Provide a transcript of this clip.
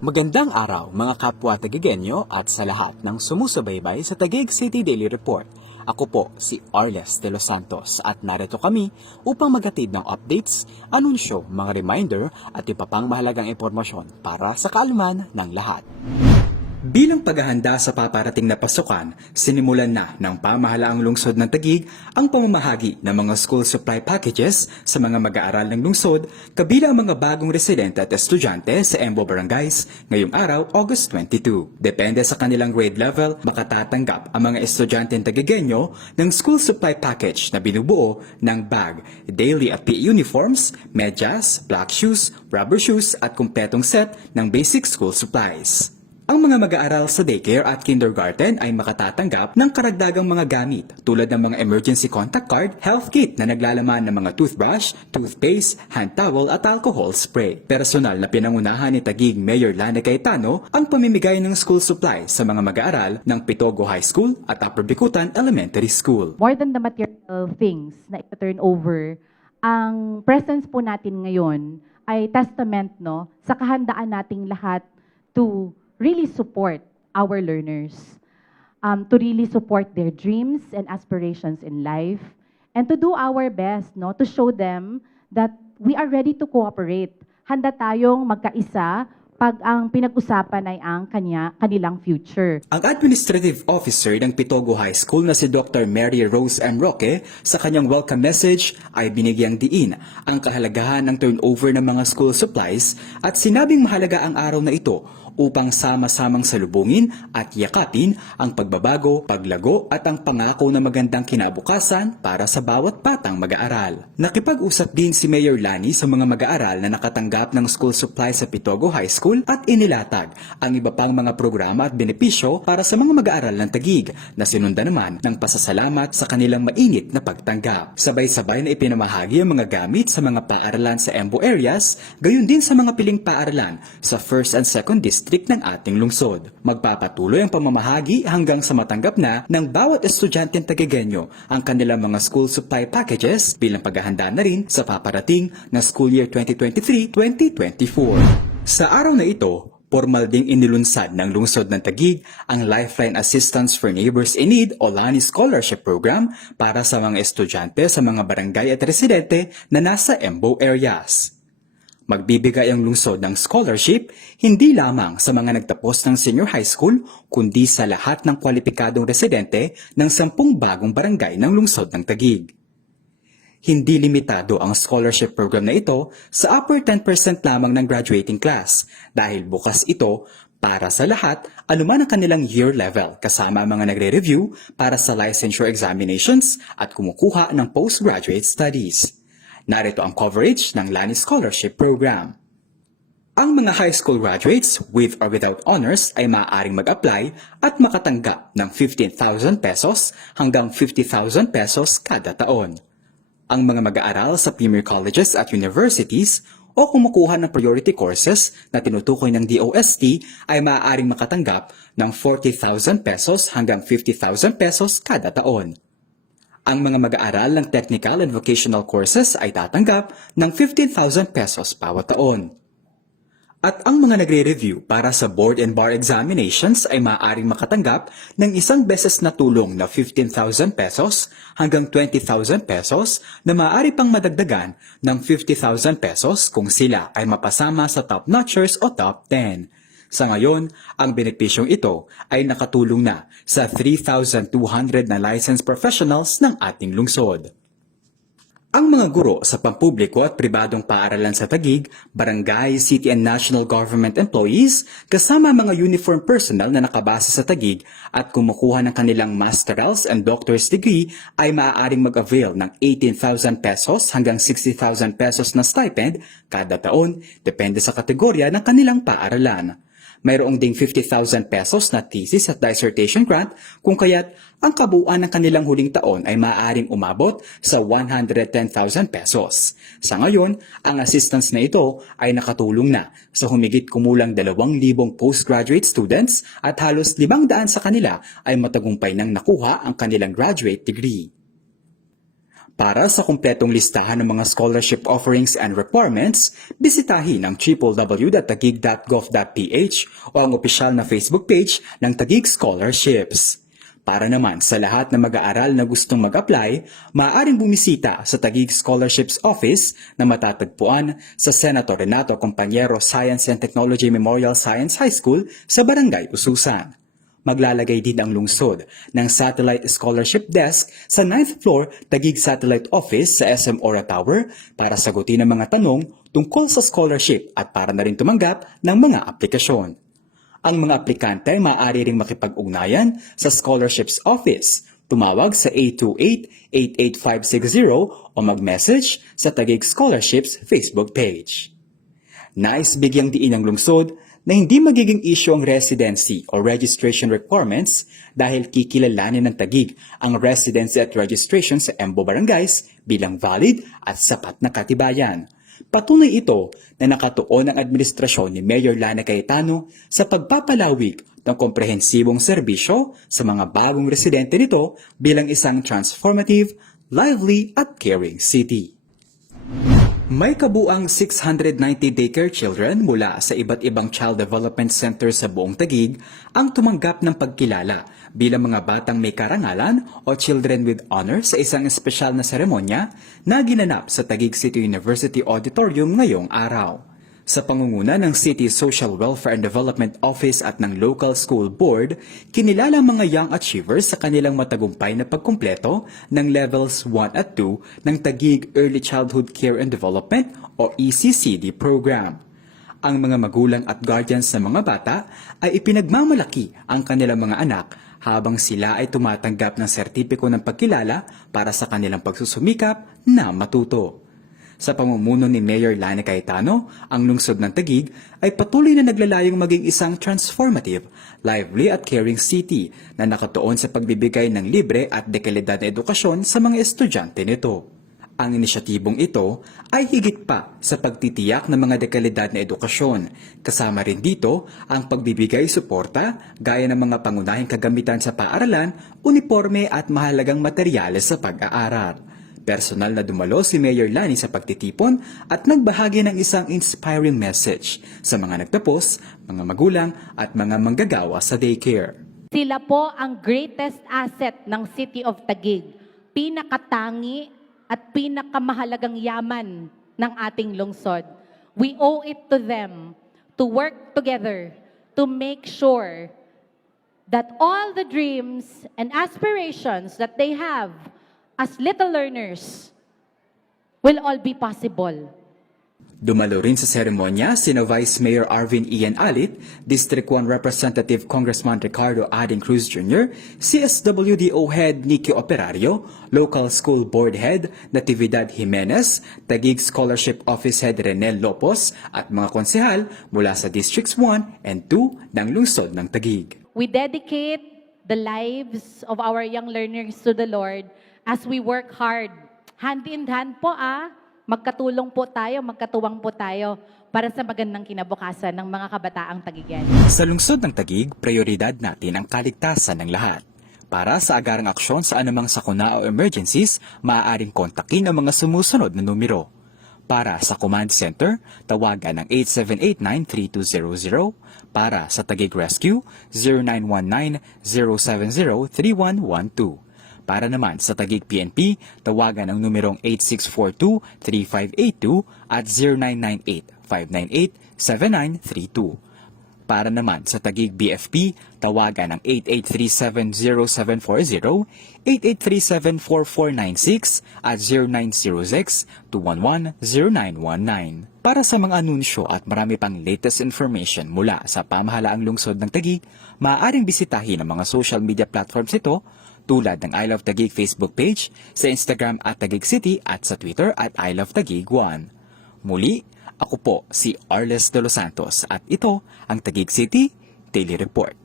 Magandang araw mga kapwa Tagigenyo at sa lahat ng sumusubaybay sa Taguig City Daily Report. Ako po si Arles de los Santos at narito kami upang magatid ng updates, anunsyo, mga reminder at iba pang mahalagang impormasyon para sa kaalaman ng lahat. Bilang paghahanda sa paparating na pasukan, sinimulan na ng pamahalaang lungsod ng Tagig ang pamamahagi ng mga school supply packages sa mga mag-aaral ng lungsod kabilang ang mga bagong residente at estudyante sa Embo Barangays ngayong araw, August 22. Depende sa kanilang grade level, makatatanggap ang mga estudyante ng Tagigenyo ng school supply package na binubuo ng bag, daily at PE uniforms, medyas, black shoes, rubber shoes at kumpletong set ng basic school supplies. Ang mga mag-aaral sa daycare at kindergarten ay makatatanggap ng karagdagang mga gamit tulad ng mga emergency contact card, health kit na naglalaman ng mga toothbrush, toothpaste, hand towel at alcohol spray. Personal na pinangunahan ni Tagig Mayor Lana Cayetano ang pamimigay ng school supply sa mga mag-aaral ng Pitogo High School at Upper Bikutan Elementary School. more than the material things na ita-turn over, ang presence po natin ngayon ay testament no sa kahandaan nating lahat to really support our learners, um, to really support their dreams and aspirations in life, and to do our best no to show them that we are ready to cooperate. Handa tayong magkaisa pag ang pinag-usapan ay ang kanya, kanilang future. Ang administrative officer ng Pitogo High School na si Dr. Mary Rose M. Roque sa kanyang welcome message ay binigyang diin ang kahalagahan ng turnover ng mga school supplies at sinabing mahalaga ang araw na ito upang sama-samang salubungin at yakapin ang pagbabago, paglago at ang pangako na magandang kinabukasan para sa bawat batang mag-aaral. Nakipag-usap din si Mayor Lani sa mga mag-aaral na nakatanggap ng school supply sa Pitogo High School at inilatag ang iba pang mga programa at benepisyo para sa mga mag-aaral ng Tagig na sinundan naman ng pasasalamat sa kanilang mainit na pagtanggap. Sabay-sabay na ipinamahagi ang mga gamit sa mga paaralan sa Embo areas, gayon din sa mga piling paaralan sa 1st and 2nd District ng ating lungsod. Magpapatuloy ang pamamahagi hanggang sa matanggap na ng bawat estudyanteng Tagigenyo ang kanilang mga school supply packages bilang paghahanda na rin sa paparating na school year 2023-2024. Sa araw na ito, Formal ding inilunsad ng lungsod ng Tagig ang Lifeline Assistance for Neighbors in Need o LANI Scholarship Program para sa mga estudyante sa mga barangay at residente na nasa Embo areas. Magbibigay ang lungsod ng scholarship hindi lamang sa mga nagtapos ng senior high school kundi sa lahat ng kwalipikadong residente ng sampung bagong barangay ng lungsod ng Tagig. Hindi limitado ang scholarship program na ito sa upper 10% lamang ng graduating class dahil bukas ito para sa lahat anuman ang kanilang year level kasama ang mga nagre-review para sa licensure examinations at kumukuha ng postgraduate studies. Narito ang coverage ng Lani Scholarship Program. Ang mga high school graduates with or without honors ay maaaring mag-apply at makatanggap ng 15,000 pesos hanggang 50,000 pesos kada taon ang mga mag-aaral sa premier colleges at universities o kumukuha ng priority courses na tinutukoy ng DOST ay maaaring makatanggap ng 40,000 pesos hanggang 50,000 pesos kada taon. Ang mga mag-aaral ng technical and vocational courses ay tatanggap ng 15,000 pesos bawat taon. At ang mga nagre-review para sa board and bar examinations ay maaaring makatanggap ng isang beses na tulong na 15,000 pesos hanggang 20,000 pesos na maaari pang madagdagan ng 50,000 pesos kung sila ay mapasama sa top notchers o top 10. Sa ngayon, ang benepisyong ito ay nakatulong na sa 3,200 na licensed professionals ng ating lungsod. Ang mga guro sa pampubliko at pribadong paaralan sa Tagig, barangay, city and national government employees, kasama mga uniform personnel na nakabase sa Tagig at kumukuha ng kanilang masterals and doctor's degree ay maaaring mag-avail ng 18,000 pesos hanggang 60,000 pesos na stipend kada taon, depende sa kategorya ng kanilang paaralan mayroong ding 50,000 pesos na thesis at dissertation grant kung kaya't ang kabuuan ng kanilang huling taon ay maaaring umabot sa 110,000 pesos. Sa ngayon, ang assistance na ito ay nakatulong na sa humigit kumulang 2,000 postgraduate students at halos 500 sa kanila ay matagumpay nang nakuha ang kanilang graduate degree. Para sa kumpletong listahan ng mga scholarship offerings and requirements, bisitahin ang www.tagig.gov.ph o ang opisyal na Facebook page ng Tagig Scholarships. Para naman sa lahat na mag-aaral na gustong mag-apply, maaaring bumisita sa Tagig Scholarships Office na matatagpuan sa Senator Renato Compañero Science and Technology Memorial Science High School sa Barangay Ususan. Maglalagay din ang lungsod ng Satellite Scholarship Desk sa 9th floor Tagig Satellite Office sa SM Ora Tower para sagutin ang mga tanong tungkol sa scholarship at para na rin tumanggap ng mga aplikasyon. Ang mga aplikante maaari ring makipag-ugnayan sa Scholarships Office. Tumawag sa 828-88560 o mag-message sa Tagig Scholarships Facebook page. Nais bigyang diin ng lungsod na hindi magiging issue ang residency o registration requirements dahil kikilalanin ng tagig ang residency at registration sa EMBO barangays bilang valid at sapat na katibayan. Patunay ito na nakatuon ang administrasyon ni Mayor Lana Cayetano sa pagpapalawig ng komprehensibong serbisyo sa mga bagong residente nito bilang isang transformative, lively at caring city. May kabuang 690 daycare children mula sa iba't ibang child development center sa buong Tagig ang tumanggap ng pagkilala bilang mga batang may karangalan o children with honor sa isang espesyal na seremonya na ginanap sa Tagig City University Auditorium ngayong araw. Sa pangunguna ng City Social Welfare and Development Office at ng Local School Board, kinilala mga young achievers sa kanilang matagumpay na pagkumpleto ng levels 1 at 2 ng Tagig Early Childhood Care and Development o ECCD program. Ang mga magulang at guardians ng mga bata ay ipinagmamalaki ang kanilang mga anak habang sila ay tumatanggap ng sertipiko ng pagkilala para sa kanilang pagsusumikap na matuto. Sa pamumuno ni Mayor Lani Cayetano, ang lungsod ng Tagig ay patuloy na naglalayong maging isang transformative, lively at caring city na nakatuon sa pagbibigay ng libre at dekalidad na edukasyon sa mga estudyante nito. Ang inisyatibong ito ay higit pa sa pagtitiyak ng mga dekalidad na edukasyon. Kasama rin dito ang pagbibigay suporta gaya ng mga pangunahing kagamitan sa paaralan, uniforme at mahalagang materyales sa pag-aaral. Personal na dumalo si Mayor Lani sa pagtitipon at nagbahagi ng isang inspiring message sa mga nagtapos, mga magulang at mga manggagawa sa daycare. Sila po ang greatest asset ng City of Taguig. Pinakatangi at pinakamahalagang yaman ng ating lungsod. We owe it to them to work together to make sure that all the dreams and aspirations that they have as little learners will all be possible. Dumalo rin sa seremonya sina Vice Mayor Arvin Ian Alit, District 1 Representative Congressman Ricardo Ading Cruz Jr., CSWDO Head Nicky Operario, Local School Board Head Natividad Jimenez, Tagig Scholarship Office Head Renel Lopos at mga konsehal mula sa Districts 1 and 2 ng lungsod ng Tagig. We dedicate the lives of our young learners to the Lord as we work hard. Hand in hand po ah, magkatulong po tayo, magkatuwang po tayo para sa magandang kinabukasan ng mga kabataang tagigan. Sa lungsod ng Tagig, prioridad natin ang kaligtasan ng lahat. Para sa agarang aksyon sa anumang sakuna o emergencies, maaaring kontakin ang mga sumusunod na numero. Para sa Command Center, tawagan ang 8789-3200. Para sa Tagig Rescue, 0919-070-3112. Para naman sa Tagig PNP, tawagan ang numerong 8642-3582 at 0998-598-7932. Para naman sa Tagig BFP, tawagan ang 8837-0740, 8837-4496 at 0906-211-0919. Para sa mga anunsyo at marami pang latest information mula sa pamahalaang lungsod ng Tagig, maaaring bisitahin ang mga social media platforms ito tulad ng I Love Tagig Facebook page, sa Instagram at Tagig City at sa Twitter at I Love Tagig 1. Muli, ako po si Arles de los Santos at ito ang Tagig City Daily Report.